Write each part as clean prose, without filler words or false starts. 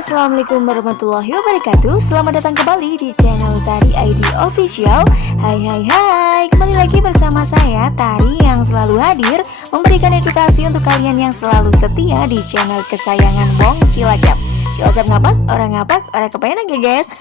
Assalamualaikum warahmatullahi wabarakatuh. Selamat datang kembali di channel Tari ID Official. Hai, kembali lagi bersama saya Tari yang selalu hadir memberikan edukasi untuk kalian yang selalu setia di channel kesayangan Wong Cilacap. Cilacap ngapak, orang kepenak ya guys.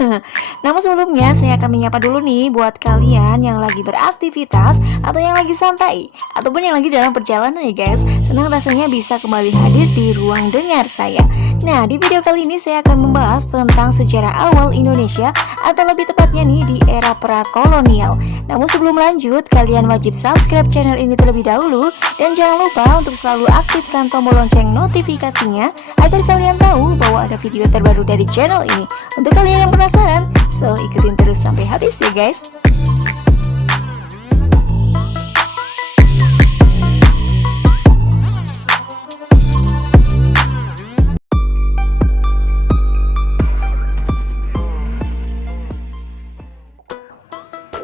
Namun sebelumnya saya akan menyapa dulu nih buat kalian yang lagi beraktivitas atau yang lagi santai ataupun yang lagi dalam perjalanan ya guys. Senang rasanya bisa kembali hadir di ruang dengar saya. Nah, di video kali ini saya akan membahas tentang sejarah awal Indonesia atau lebih tepatnya nih di era prakolonial. Namun sebelum lanjut, kalian wajib subscribe channel ini terlebih dahulu dan jangan lupa untuk selalu aktifkan tombol lonceng notifikasinya agar kalian tahu bahwa ada video terbaru dari channel ini. Untuk kalian yang penasaran, so ikutin terus sampai habis ya guys.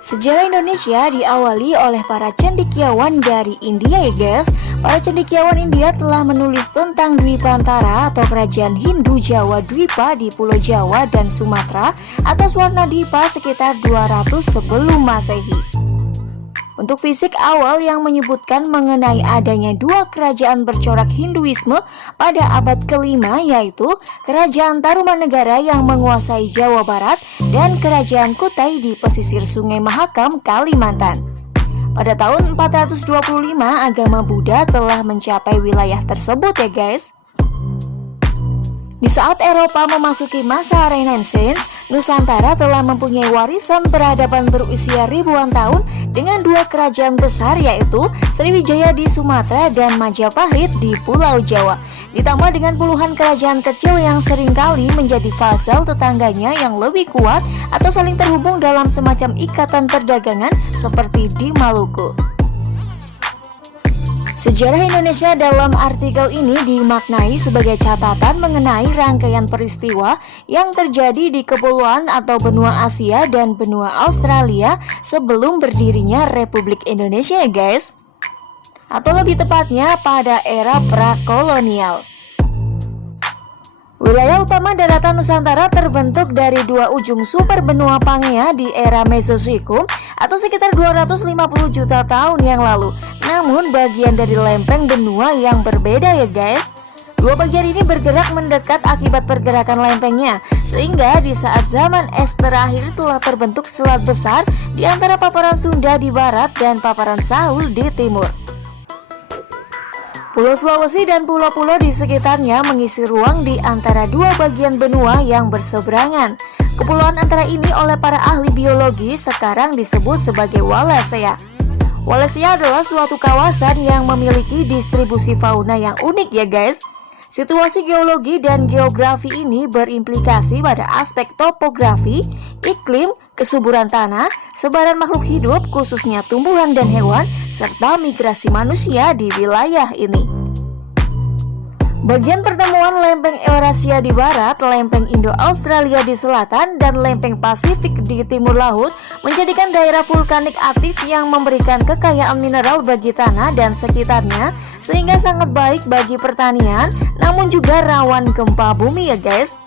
Sejarah Indonesia diawali oleh para cendekiawan dari India ya guys. Para cendekiawan India telah menulis tentang Dwipantara atau kerajaan Hindu Jawa Dwipa di Pulau Jawa dan Sumatera atau Swarnadipa sekitar 200 sebelum Masehi. Untuk fisik awal yang menyebutkan mengenai adanya dua kerajaan bercorak Hinduisme pada abad ke-5 yaitu Kerajaan Tarumanegara yang menguasai Jawa Barat dan Kerajaan Kutai di pesisir Sungai Mahakam, Kalimantan. Pada tahun 425 agama Buddha telah mencapai wilayah tersebut ya guys. Di saat Eropa memasuki masa Renaissance, Nusantara telah mempunyai warisan peradaban berusia ribuan tahun dengan dua kerajaan besar yaitu Sriwijaya di Sumatera dan Majapahit di Pulau Jawa. Ditambah dengan puluhan kerajaan kecil yang seringkali menjadi vasal tetangganya yang lebih kuat atau saling terhubung dalam semacam ikatan perdagangan seperti di Maluku. Sejarah Indonesia dalam artikel ini dimaknai sebagai catatan mengenai rangkaian peristiwa yang terjadi di kepulauan atau benua Asia dan benua Australia sebelum berdirinya Republik Indonesia ya guys. Atau lebih tepatnya pada era prakolonial. Wilayah utama daratan Nusantara terbentuk dari dua ujung super benua Pangea di era Mesozoikum atau sekitar 250 juta tahun yang lalu. Namun bagian dari lempeng benua yang berbeda ya guys. Dua bagian ini bergerak mendekat akibat pergerakan lempengnya, sehingga di saat zaman es terakhir telah terbentuk selat besar di antara paparan Sunda di barat dan paparan Sahul di timur. Pulau Sulawesi dan pulau-pulau di sekitarnya mengisi ruang di antara dua bagian benua yang berseberangan. Kepulauan antara ini oleh para ahli biologi sekarang disebut sebagai Wallacea. Wallacea adalah suatu kawasan yang memiliki distribusi fauna yang unik ya guys. Situasi geologi dan geografi ini berimplikasi pada aspek topografi, iklim, kesuburan tanah, sebaran makhluk hidup khususnya tumbuhan dan hewan, serta migrasi manusia di wilayah ini. Bagian pertemuan lempeng Eurasia di barat, lempeng Indo-Australia di selatan, dan lempeng Pasifik di timur laut menjadikan daerah vulkanik aktif yang memberikan kekayaan mineral bagi tanah dan sekitarnya sehingga sangat baik bagi pertanian, namun juga rawan gempa bumi ya guys.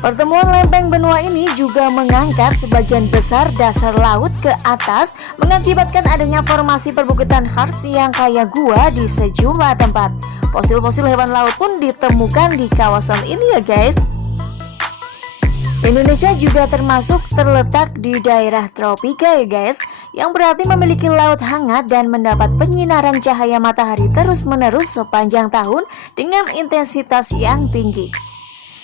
Pertemuan lempeng benua ini juga mengangkat sebagian besar dasar laut ke atas, mengakibatkan adanya formasi perbukitan karst yang kaya gua di sejumlah tempat. Fosil-fosil hewan laut pun ditemukan di kawasan ini ya guys. Indonesia juga termasuk terletak di daerah tropika ya guys, yang berarti memiliki laut hangat dan mendapat penyinaran cahaya matahari terus-menerus sepanjang tahun dengan intensitas yang tinggi.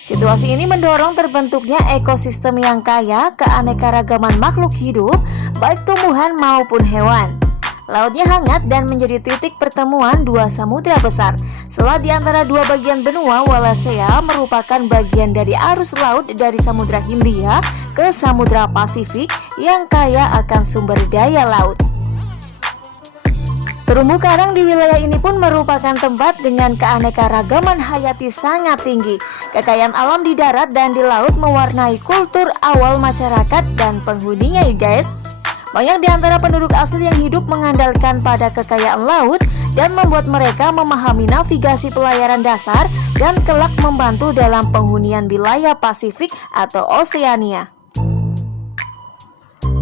Situasi ini mendorong terbentuknya ekosistem yang kaya keanekaragaman makhluk hidup, baik tumbuhan maupun hewan. Lautnya hangat dan menjadi titik pertemuan dua samudra besar. Selat di antara dua bagian benua Wallacea merupakan bagian dari arus laut dari Samudra Hindia ke Samudra Pasifik yang kaya akan sumber daya laut. Terumbu karang di wilayah ini pun merupakan tempat dengan keanekaragaman hayati sangat tinggi. Kekayaan alam di darat dan di laut mewarnai kultur awal masyarakat dan penghuninya ya guys. Banyak di antara penduduk asli yang hidup mengandalkan pada kekayaan laut dan membuat mereka memahami navigasi pelayaran dasar dan kelak membantu dalam penghunian wilayah Pasifik atau Oseania.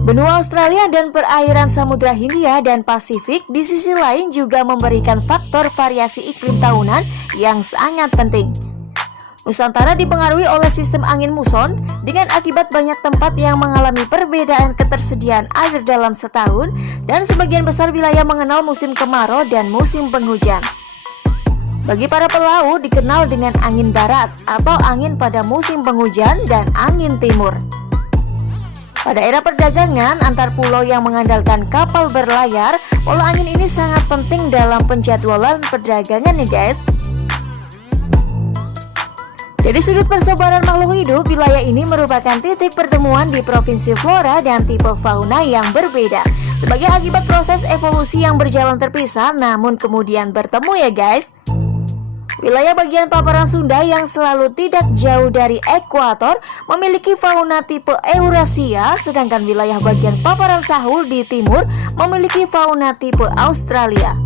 Benua Australia dan perairan Samudra Hindia dan Pasifik di sisi lain juga memberikan faktor variasi iklim tahunan yang sangat penting. Nusantara dipengaruhi oleh sistem angin muson dengan akibat banyak tempat yang mengalami perbedaan ketersediaan air dalam setahun dan sebagian besar wilayah mengenal musim kemarau dan musim penghujan. Bagi para pelaut dikenal dengan angin barat atau angin pada musim penghujan dan angin timur. Pada era perdagangan antar pulau yang mengandalkan kapal berlayar, pola angin ini sangat penting dalam penjadwalan perdagangan nih guys. Dari sudut persebaran makhluk hidup, wilayah ini merupakan titik pertemuan di provinsi flora dan tipe fauna yang berbeda. Sebagai akibat proses evolusi yang berjalan terpisah namun kemudian bertemu ya guys. Wilayah bagian paparan Sunda yang selalu tidak jauh dari ekuator memiliki fauna tipe Eurasia, sedangkan wilayah bagian paparan Sahul di timur memiliki fauna tipe Australia.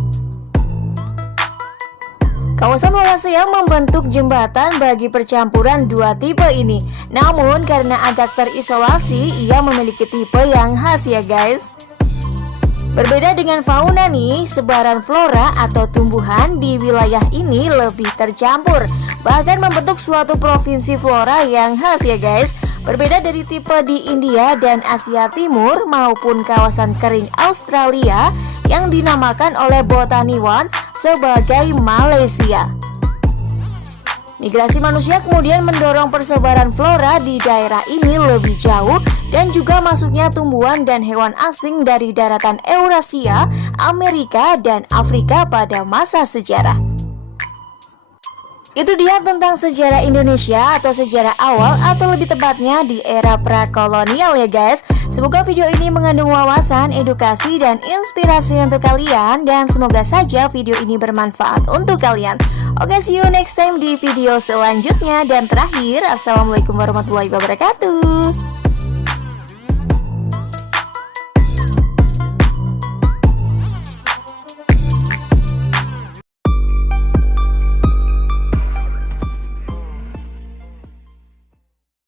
Kawasan Wallacea membentuk jembatan bagi percampuran dua tipe ini. Namun karena agak terisolasi, ia memiliki tipe yang khas ya guys. Berbeda dengan fauna nih, sebaran flora atau tumbuhan di wilayah ini lebih tercampur, bahkan membentuk suatu provinsi flora yang khas ya guys. Berbeda dari tipe di India dan Asia Timur maupun kawasan kering Australia yang dinamakan oleh botaniwan sebagai Malaysia. Migrasi manusia kemudian mendorong persebaran flora di daerah ini lebih jauh dan juga masuknya tumbuhan dan hewan asing dari daratan Eurasia, Amerika, dan Afrika pada masa sejarah. Itu dia tentang sejarah Indonesia atau sejarah awal atau lebih tepatnya di era prakolonial ya guys. Semoga video ini mengandung wawasan, edukasi, dan inspirasi untuk kalian dan semoga saja video ini bermanfaat untuk kalian. Oke, see you next time di video selanjutnya dan terakhir, assalamualaikum warahmatullahi wabarakatuh.